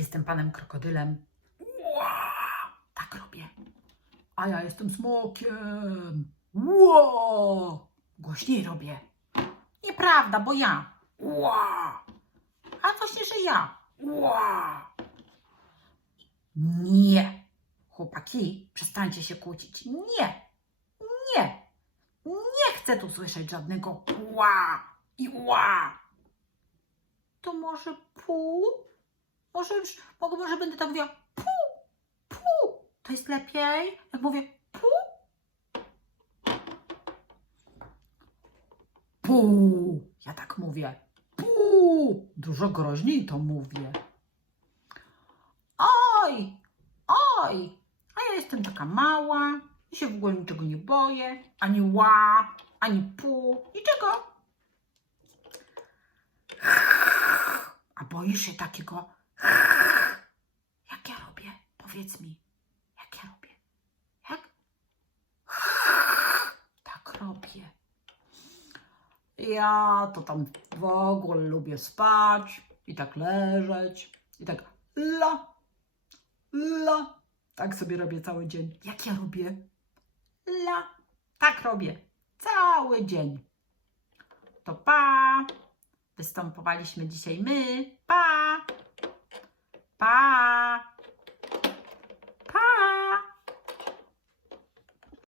Jestem panem krokodylem. Ła! Tak robię. A ja jestem smokiem. Ła! Głośniej robię. Nieprawda, bo ja. Ła! A właśnie, że ja. Ła! Nie. Chłopaki, przestańcie się kłócić. Nie. Nie. Nie chcę tu słyszeć żadnego ła i ła. To może pół? Może już, może będę tak mówiła pół, pół. To jest lepiej, jak mówię pół. Pół. Ja tak mówię. Pół. Dużo groźniej to mówię. Oj, oj, a ja jestem taka mała i się w ogóle niczego nie boję. Ani ła, ani pół, niczego. A boisz się takiego? Jak ja robię? Powiedz mi, jak ja robię? Jak? Tak robię. Ja to tam w ogóle lubię spać i tak leżeć i tak la, la. Tak sobie robię cały dzień. Jak ja robię? La. Tak robię. Cały dzień. To pa. Występowaliśmy dzisiaj my. Pa.